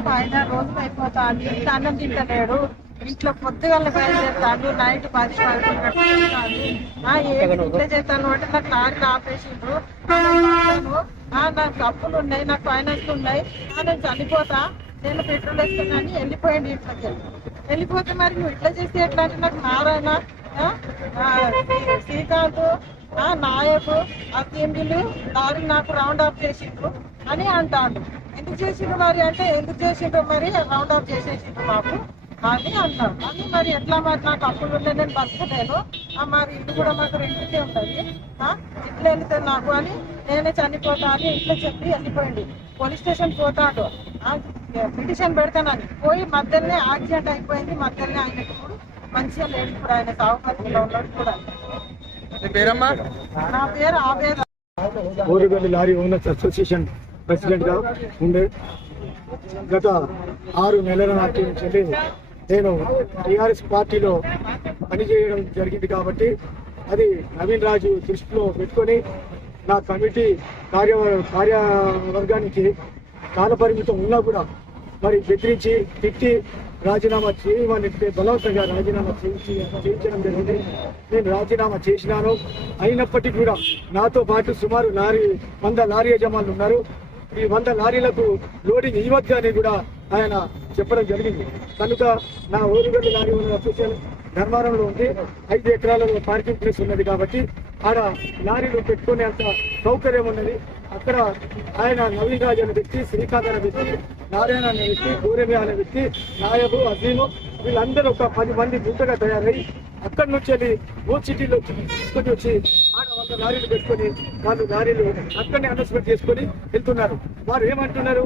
దాదాపు రోజు రోజులు అయిపోతాను అన్నం తింటలేడు. ఇంట్లో పొద్దుగల బయలుదేరుతాను నైట్ పది పదకొండు ఆ ఇట్లా చేస్తాను అంటే నాకు నాన్న ఆపేసిండ్రు ఆ, నాకు అప్పులు ఉన్నాయి నాకు ఫైనాన్స్ ఉన్నాయి. నేను చనిపోతా. నేను పెట్రోల్ వేసుకున్నాను వెళ్ళిపోయింది ఇంట్లోకి. వెళ్ళిపోతే మరి నువ్వు ఇట్లా చేస్తే ఎట్లా అంటే నాకు నారాయణ ఆ, శ్రీకాంత్ ఆ, నాయకు ఆ టీంలు దారి నాకు రౌండ్ ఆఫ్ చేసిండ్రు అని అంటాడు. ఎందుకు చేసిండ్రు మరి అంటే ఎందుకు చేసిండ్రు మరి? రౌండ్ ఆఫ్ చేసేసిండ్రు మాకు. అని అంటాడు అని మరి ఎట్లా మరి? నాకు అప్పులు ఉండే నేను బతకలేను ఆ, మరి ఇల్లు కూడా మాకు రెండుకే ఉంటుంది. ఆ, ఇట్లా వెళ్తే నాకు అని నేనే చనిపోతా అని ఇట్లా చెప్పి వెళ్ళిపోయింది పోలీస్ స్టేషన్ పోతాడు. ఆ, పిటిషన్ పెడతానని. పోయి మధ్యలోనే యాక్సిడెంట్ అయిపోయింది. మధ్యలోనే ఇప్పుడు మంచిగా లేడు ఇప్పుడు. ఆయన సాగుపతిలో ఉన్నాడు కూడా. నీ పేరమ్మా? నా పేరు ఆవేద. లారీ ఓనర్స్ అసోసియేషన్ ప్రెసిడెంట్గా ఉండే గత ఆరు నెలల నాటి నుంచి నేను టీఆర్ఎస్ పార్టీలో పనిచేయడం జరిగింది కాబట్టి అది నవీన్ రాజు దృష్టిలో పెట్టుకొని నా కమిటీ కార్య కార్యవర్గానికి కాలపరిమితం ఉన్నా కూడా మరి బెదిరించి తిట్టి రాజీనామా చేయమని బలవంతంగా రాజీనామా చేయించి చేయించడం జరిగింది. నేను రాజీనామా చేసినాను. అయినప్పటికీ కూడా నాతో పాటు సుమారు లారీ వంద లారీ యజమానులు ఉన్నారు. ఈ వంద లారీలకు లోడింగ్ ఇవ్వద్దు అని కూడా ఆయన చెప్పడం జరిగింది. కనుక నా ఓరుగడ్డ లారీ ఉన్న అసోసియేషన్ ధర్మారంలో ఉంది. ఐదు ఎకరాలలో పార్కింగ్ ప్లేస్ ఉన్నది కాబట్టి ఆడ లారీలు పెట్టుకునే అంత సౌకర్యం ఉన్నది. అక్కడ ఆయన నవీన్ రాజు అనే వ్యక్తి శ్రీకాంత్ అనే వ్యక్తి నారాయణ అనే వ్యక్తి గౌరవి అనే వ్యక్తి నాయబు అజీము వీళ్ళందరూ ఒక పది మంది గుంటగా తయారై అక్కడి నుంచి వెళ్ళి ఓ సిటీలో తీసుకొని వచ్చి ఆడ వంద లారీలు పెట్టుకొని వాళ్ళు లారీలు అక్కడనే అనౌన్స్మెంట్ చేసుకొని వెళ్తున్నారు. వారు ఏమంటున్నారు?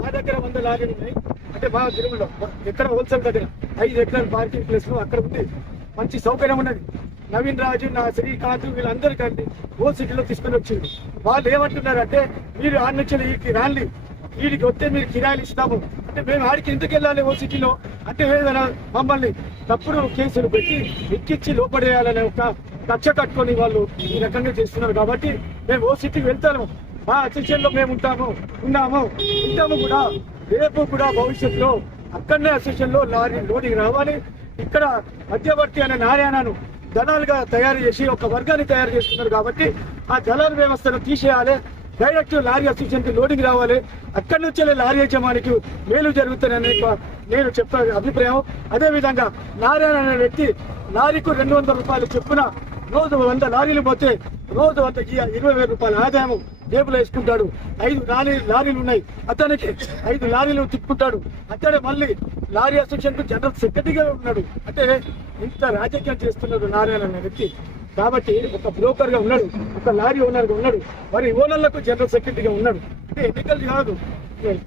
మా దగ్గర వంద లారీలు ఉన్నాయి. అంటే మా తిరుమలలో ఎక్కడ హోల్సేల్ దగ్గర ఐదు ఎకరాల పార్కింగ్ ప్లేస్ అక్కడ ఉంది. మంచి సౌకర్యం ఉన్నది. నవీన్ రాజు నా శ్రీకాంత్ వీళ్ళందరూ కలిసి ఓ సిటీలో తీసుకొని వచ్చింది వాళ్ళు ఏమంటున్నారు అంటే మీరు ఆడ నుంచి ఈ రాలి వీడికి వస్తే మీరు కిరాయిలు ఇస్తాము. అంటే మేము ఆడికి ఎందుకు వెళ్ళాలి ఓ సిటీలో? అంటే ఏదైనా మమ్మల్ని తప్పుడు కేసులు పెట్టి ఎక్కించి లోపడేయాలనే ఒక కక్ష కట్టుకొని వాళ్ళు ఈ రకంగా చేస్తున్నారు కాబట్టి మేము ఓ సిటీకి వెళ్తాము. మా అసోసియేషన్లో మేము ఉంటాము ఉన్నాము. ఉంటాము కూడా. రేపు కూడా భవిష్యత్తులో అక్కడనే అసోసియేషన్లో లారీ లోడింగ్ రావాలి. ఇక్కడ మధ్యవర్తి అనే నారాయణను దళాలుగా తయారు చేసి ఒక వర్గాన్ని తయారు చేస్తున్నారు కాబట్టి ఆ దళాల వ్యవస్థను తీసేయాలి. డైరెక్ట్ లారీ అసోసియేషన్కి లోడింగ్ రావాలి. అక్కడి నుంచి లారీ యజమానికి మేలు జరుగుతుందని నేను చెప్పే అభిప్రాయం. అదేవిధంగా నారాయణ అనే వ్యక్తి లారీకు రెండు వందల రూపాయలు చెప్పున రోజు వంద లారీలు పోతే రోజు వంద ఇరవై వేల రూపాయల ఆదాయం జేబులో వేసుకుంటాడు. ఐదు లారీ లారీలు ఉన్నాయి. అతనికి ఐదు లారీలు తిప్పుకుంటాడు. అతడే మళ్ళీ లారీ అసోసియేషన్కు జనరల్ సెక్రటరీగా ఉన్నాడు. అంటే ఇంత రాజకీయం చేస్తున్నాడు నారాయణ అనే వ్యక్తి. కాబట్టి ఒక బ్రోకర్గా ఉన్నాడు. ఒక లారీ ఓనర్గా ఉన్నాడు. మరి ఓనర్లకు జనరల్ సెక్రటరీగా ఉన్నాడు. అంటే ఎన్నికలు కాదు.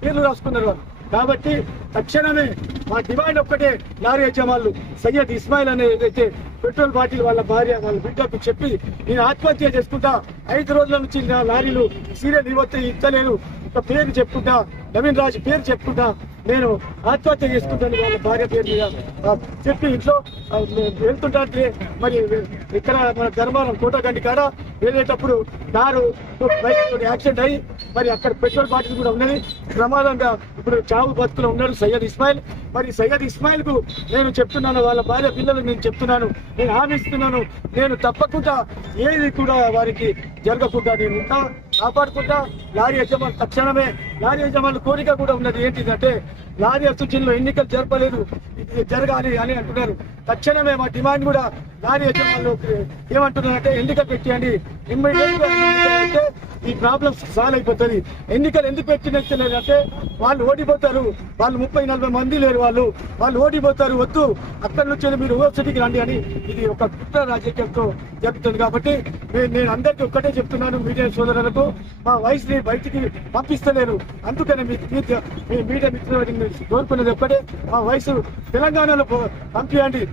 పేర్లు రాసుకున్నారు వాళ్ళు. కాబట్టి తక్షణమే మా డిమాండ్ ఒక్కటే లారీ యజమానులు సయ్యద్ ఇస్మాయిల్ అనే ఏదైతే పెట్రోల్ బాటిల్ వాళ్ళ భార్య వాళ్ళ బిడ్డకు చెప్పి నేను ఆత్మహత్య చేసుకుంటా ఐదు రోజుల నుంచి నా లారీలు సీరియల్ ఇవ్వతే ఇచ్చలేను ఒక పేరు చెప్పుకుంటా నవీన్ రాజు పేరు చెప్పుకుంటా నేను ఆత్మహత్య చేసుకుంటాను వాళ్ళ భార్య పేరు మీద. చెప్పి ఇంట్లో వెళ్తుంటే మరి ఇక్కడ మన ధర్మారం కోటగండి కాడ వెళ్ళేటప్పుడు కారు బైక్ యాక్సిడెంట్ అయ్యి మరి అక్కడ పెట్రోల్ బాటిల్ కూడా ఉన్నది. ప్రమాదంగా ఇప్పుడు చావు బతుకులో ఉన్నాడు సయ్యద్ ఇస్మాయిల్. మరి సయ్యద్ ఇస్మాయిల్కు నేను చెప్తున్నాను వాళ్ళ భార్య పిల్లలు నేను చెప్తున్నాను నేను హామీ ఇస్తున్నాను. నేను తప్పకుండా ఏది కూడా వారికి జరగకుండా నేను ఉంటా. కాపాడుకుంటా. లారీ యజమాని తక్షణమే లారీ యజమానుల కోరిక కూడా ఉన్నది. ఏంటిదంటే లారీ అసోసియేషన్ ఎన్నికలు జరపలేదు. ఇది జరగాలి అని అంటున్నారు. తక్షణమే మా డిమాండ్ కూడా లారీ యజమానులు ఏమంటున్నారంటే ఎన్నికలు పెట్టేయండి. ఇమ్మీడియట్ గా ఈ ప్రాబ్లమ్స్ సాల్వ్ అయిపోతుంది. ఎన్నికలు ఎందుకు పెట్టినట్లేదంటే వాళ్ళు ఓడిపోతారు. వాళ్ళు ముప్పై నలభై మంది లేరు వాళ్ళు. వాళ్ళు ఓడిపోతారు వద్దు. అక్కడి నుంచి మీరు యూనివర్సిటీకి రండి అని ఇది ఒక కుట్ర రాజకీయంతో జరుగుతుంది కాబట్టి నేను నేను అందరికీ ఒక్కటే చెప్తున్నాను మీడియా సోదరులకు మా వయసుని బయటికి పంపిస్తలేరు. అందుకని మీ మీ- మీడియా మిత్రులకి కోరుకునేది ఒక్కటే. మా వయసు తెలంగాణలో పో- పంపించండి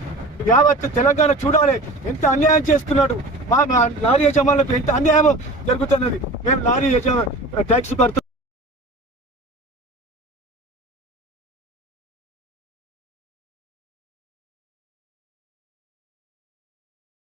యావత్ తెలంగాణ చూడాలి. ఎంత అన్యాయం చేస్తున్నాడు. మా మా లారీ యజమానులకు ఎంత అన్యాయం జరుగుతున్నది. మేము లారీ యజమా ట్యాక్సీ కడుతున్నాం